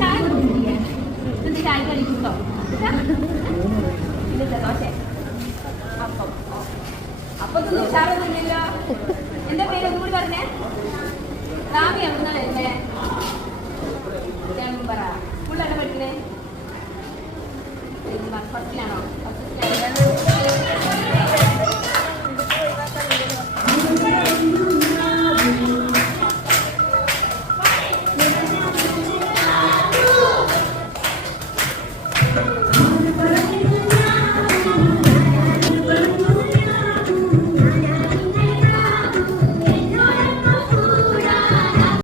ചായ കുടിക്കില്ലേ? ചായ കഴിക്കുട്ടോ? ദോശ അപ്പം അപ്പത്തൊന്നും ഉഷാറൊന്നുമില്ലല്ലോ. എന്താ പേര് ഒന്നും കൂടി പറഞ്ഞേ? റാമി എവിടുന്ന വരുന്നേ? ചെമ്പറ. സ്കൂളിലാണ് പഠിക്കുന്നേ? ഫസ്റ്റിലാണോ?